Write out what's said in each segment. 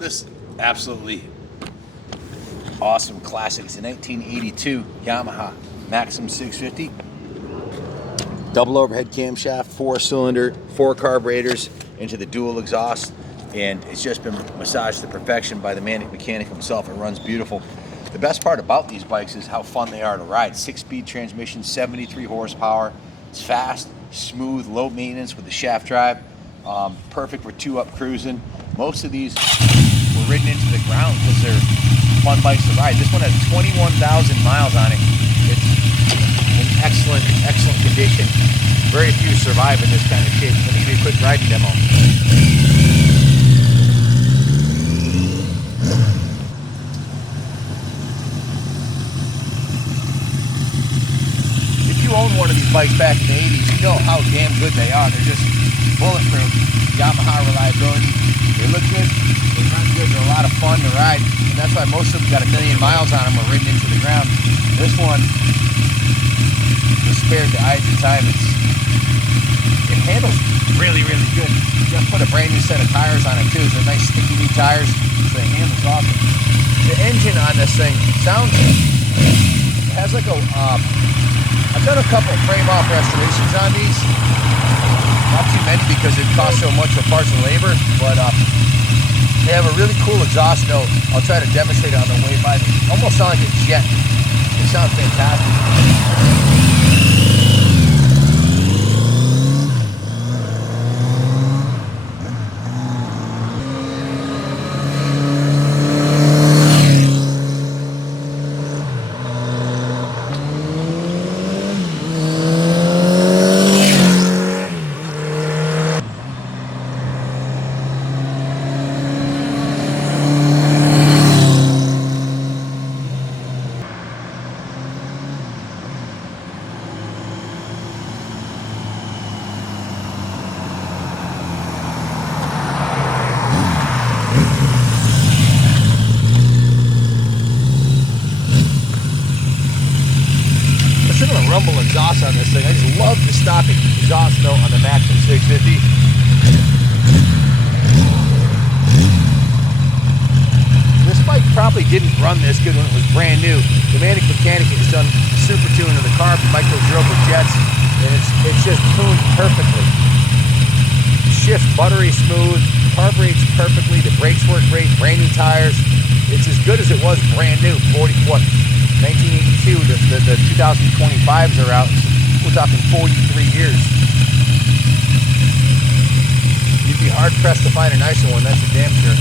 This absolutely awesome classic. It's a 1982 Yamaha Maxim 650. Double overhead camshaft, 4-cylinder, 4 carburetors into the dual exhaust, and it's just been massaged to perfection by the mechanic himself. It runs beautiful. The best part about these bikes is how fun they are to ride. 6-speed transmission, 73 horsepower. It's fast, smooth, low maintenance with the shaft drive. Perfect for 2-up cruising. Most of these were ridden into the ground because they're fun bikes to ride. This one has 21,000 miles on it. It's in excellent condition. Very few survive in this kind of shape. Let me give you a quick riding demo. If you own one of these bikes back in the 80s, you know how damn good they are. They're just bulletproof. Yamaha reliability. They look good, they run good, they're a lot of fun to ride, and that's why most of them got 1 million miles on them or ridden into the ground. This one was spared the ides of time. It handles really good. Just put a brand new set of tires on it too. They're nice sticky new tires, so it handles awesome. The engine on this thing sounds, it has like a, I've done a couple frame off restorations on these. Not too many because it costs so much for parts and labor, but they have a really cool exhaust note. I'll try to demonstrate it on the way by. They almost sound like a jet. It sounds fantastic. Rumble exhaust on this thing. I just love the stock exhaust note on the Maxim 650. This bike probably didn't run this good when it was brand new. The mechanic has done a super tune of the carb, micro dribble jets, and it's just tuned perfectly. Shifts buttery smooth, carburetes perfectly, the brakes work great, brand new tires. It's as good as it was brand new. 1982, the 2025s are out. We're talking 43 years. You'd be hard pressed to find a nicer one, that's for damn sure.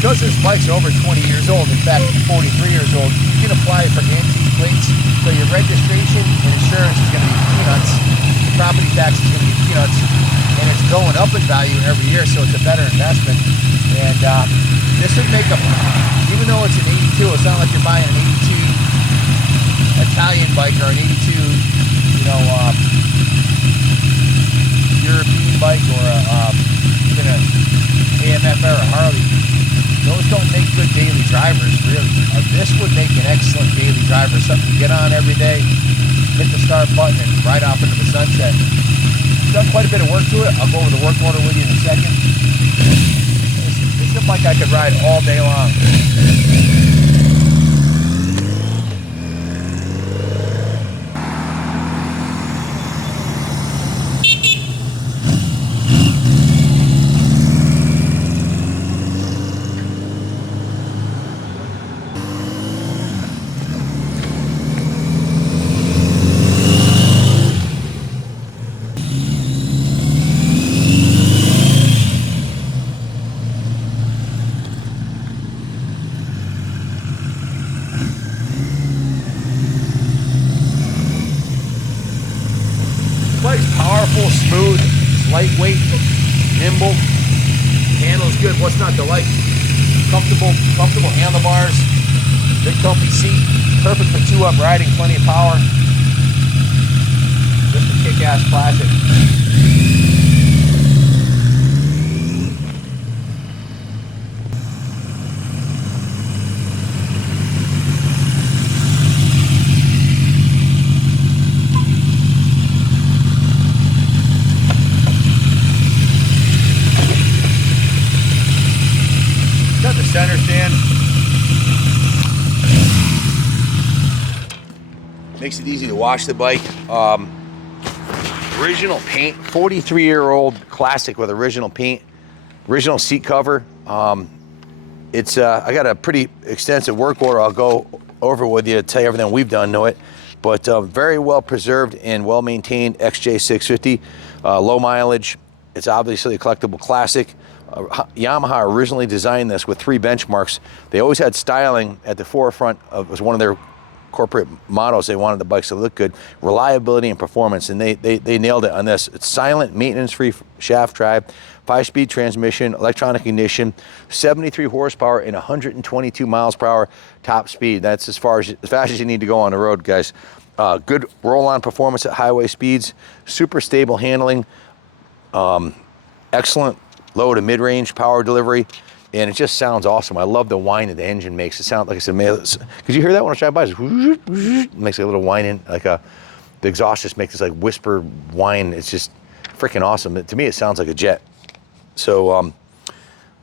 Because this bike's over 20 years old, in fact 43 years old, you can apply it for antique plates, so your registration and insurance is going to be peanuts, property tax is going to be peanuts, and it's going up in value every year, so it's a better investment. And this would make a, even though it's an 82, it's not like you're buying an 82 Italian bike or an 82, you know, European bike or even an AMF or a Harley. Those don't make good daily drivers, really. This would make an excellent daily driver, something you get on every day, hit the start button, and ride off into the sunset. It's done quite a bit of work to it. I'll go over the work order with you in a second. It's a bike I could ride all day long. lightweight, nimble, handles good. What's not to like? Comfortable handlebars, big comfy seat, perfect for 2-up riding, plenty of power. Just a kick-ass classic. Got the center stand. Makes it easy to wash the bike. Original paint, 43-year-old classic with original paint, original seat cover. I got a pretty extensive work order. I'll go over with you to tell you everything we've done to it, but very well preserved and well maintained XJ650, low mileage. It's obviously a collectible classic. Yamaha originally designed this with 3 benchmarks. They always had styling at the forefront of, was one of their corporate mottos. They wanted the bikes to look good, reliability and performance, and they nailed it on this. It's silent, maintenance-free shaft drive, 5-speed transmission, electronic ignition, 73 horsepower and 122 miles per hour top speed. That's as fast as you need to go on the road, guys. Good roll-on performance at highway speeds, super stable handling, excellent low to mid-range power delivery, and it just sounds awesome. I love the whine that the engine makes. It sounds like it's amazing. Could you hear that when I drive by? It makes a little whining, like the exhaust just makes this like whisper whine. It's just freaking awesome. To me, it sounds like a jet. So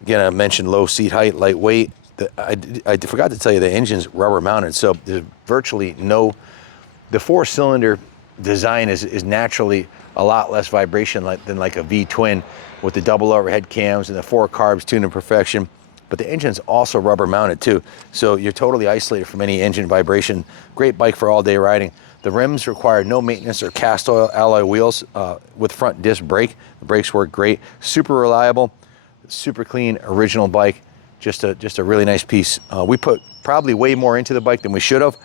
again, I mentioned low seat height, lightweight. I forgot to tell you the engine's rubber mounted, so there's virtually no. The 4-cylinder design is naturally a lot less vibration than like a V-twin with the double overhead cams and the 4 carbs tuned to perfection. But the engine's also rubber mounted too, so you're totally isolated from any engine vibration. Great bike for all day riding. The rims require no maintenance or cast oil alloy wheels with front disc brake. The brakes work great. Super reliable, super clean, original bike. Just a really nice piece. We put probably way more into the bike than we should have,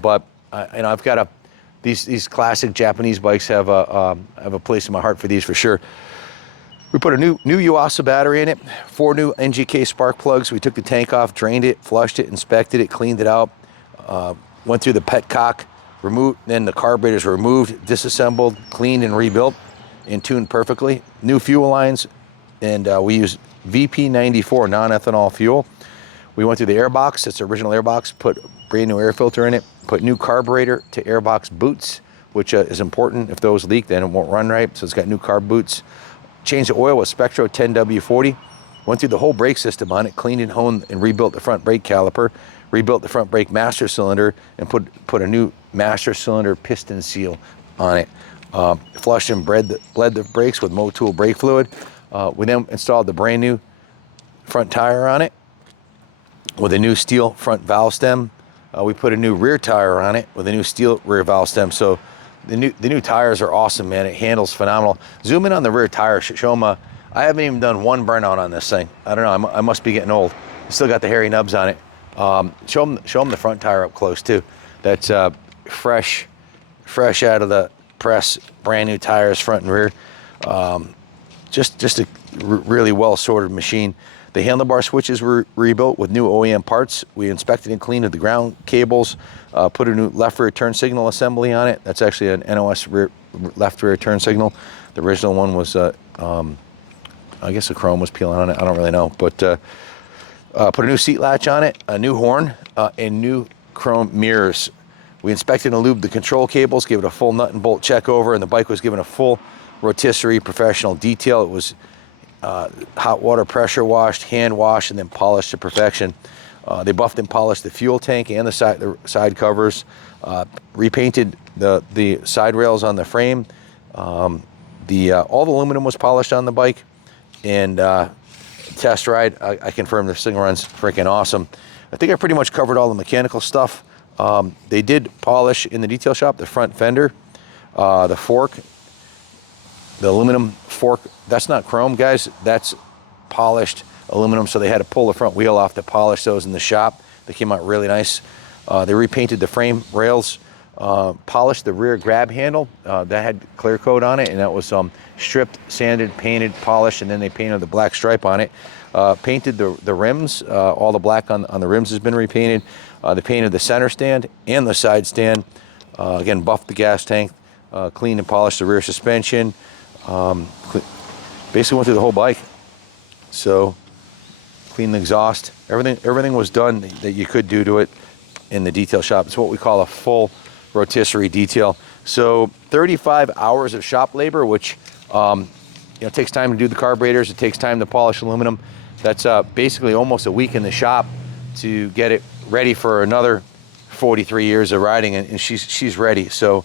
but I've got these classic Japanese bikes have a place in my heart for these for sure. We put a new Yuasa battery in it, 4 new NGK spark plugs. We took the tank off, drained it, flushed it, inspected it, cleaned it out, went through the petcock, removed, then the carburetors were removed, disassembled, cleaned and rebuilt, and tuned perfectly. New fuel lines, and we used VP94 non-ethanol fuel. We went through the airbox, it's the original airbox, put brand new air filter in it, put new carburetor to airbox boots, which is important. If those leak, then it won't run right, so it's got new carb boots. Changed the oil with Spectro 10W40. Went through the whole brake system on it, cleaned and honed and rebuilt the front brake caliper, rebuilt the front brake master cylinder, and put a new master cylinder piston seal on it. Flushed and bled the brakes with Motul brake fluid. We then installed the brand new front tire on it with a new steel front valve stem. We put a new rear tire on it with a new steel rear valve stem. So the new tires are awesome, man. It handles phenomenal. Zoom in on the rear tire. Show them I haven't even done one burnout on this thing. I don't know. I must be getting old. Still got the hairy nubs on it. Show them the front tire up close too. That's fresh out of the press. Brand new tires, front and rear. Just a really well sorted machine. The handlebar switches were rebuilt with new OEM parts. We inspected and cleaned the ground cables, put a new left rear turn signal assembly on it. That's actually an NOS left rear turn signal. The original one was, I guess the chrome was peeling on it. I don't really know, but put a new seat latch on it, a new horn, and new chrome mirrors. We inspected and lubed the control cables, gave it a full nut and bolt check over, and the bike was given a full rotisserie professional detail. It was hot water pressure washed, hand washed, and then polished to perfection. They buffed and polished the fuel tank and the side covers, repainted the side rails on the frame. All the aluminum was polished on the bike, and test ride, I confirmed this thing runs freaking awesome. I think I pretty much covered all the mechanical stuff. They did polish in the detail shop the front fender, the fork, the aluminum fork. That's not chrome, guys. That's polished aluminum, so they had to pull the front wheel off to polish those in the shop. They came out really nice. They repainted the frame rails, polished the rear grab handle. That had clear coat on it, and that was stripped, sanded, painted, polished, and then they painted the black stripe on it. Painted the rims. All the black on the rims has been repainted. They painted the center stand and the side stand. Again, buffed the gas tank, cleaned and polished the rear suspension. Basically went through the whole bike. So cleaned the exhaust. Everything was done that you could do to it in the detail shop. It's what we call a full rotisserie detail. So 35 hours of shop labor, which it takes time to do the carburetors. It takes time to polish aluminum. That's basically almost a week in the shop to get it ready for another 43 years of riding, and she's ready. So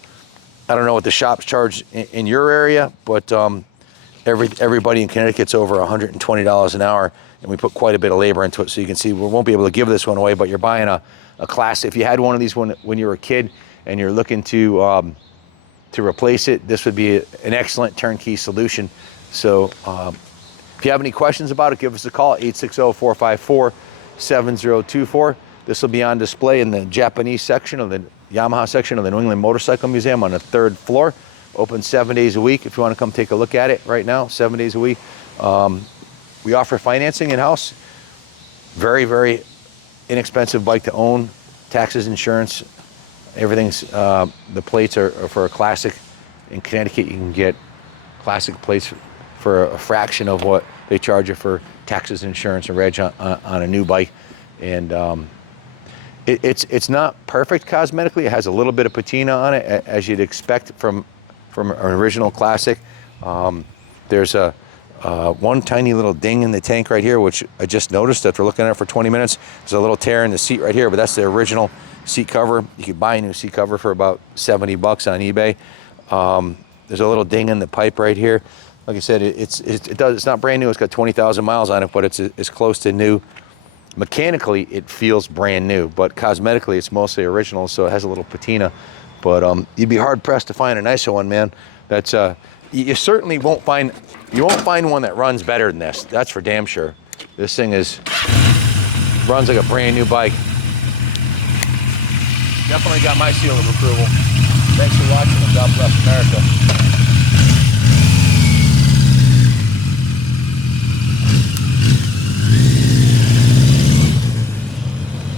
I don't know what the shops charge in your area, but everybody in Connecticut's over $120 an hour, and we put quite a bit of labor into it. So you can see we won't be able to give this one away, but you're buying a class. If you had one of these when you were a kid and you're looking to replace it, this would be an excellent turnkey solution. So if you have any questions about it, give us a call at 860-454-7024. This will be on display in the Japanese section of the Yamaha section of the New England Motorcycle Museum on the 3rd floor. Open 7 days a week if you want to come take a look at it right now, 7 days a week. We offer financing in-house. Very, very inexpensive bike to own. Taxes, insurance, everything's, the plates are for a classic. In Connecticut, you can get classic plates for a fraction of what they charge you for taxes, insurance, and reg on a new bike. And it's not perfect cosmetically. It has a little bit of patina on it, as you'd expect from an original classic. There's one tiny little ding in the tank right here, which I just noticed after looking at it for 20 minutes. There's a little tear in the seat right here, but that's the original seat cover. You could buy a new seat cover for about 70 bucks on eBay. There's a little ding in the pipe right here. Like I said, it's not brand new. It's got 20,000 miles on it, but it's close to new. Mechanically, it feels brand new, but cosmetically, it's mostly original, so it has a little patina. But you'd be hard pressed to find a nicer one, man. That's you certainly won't find one that runs better than this. That's for damn sure. This thing runs like a brand new bike. Definitely got my seal of approval. Thanks for watching, and God bless America.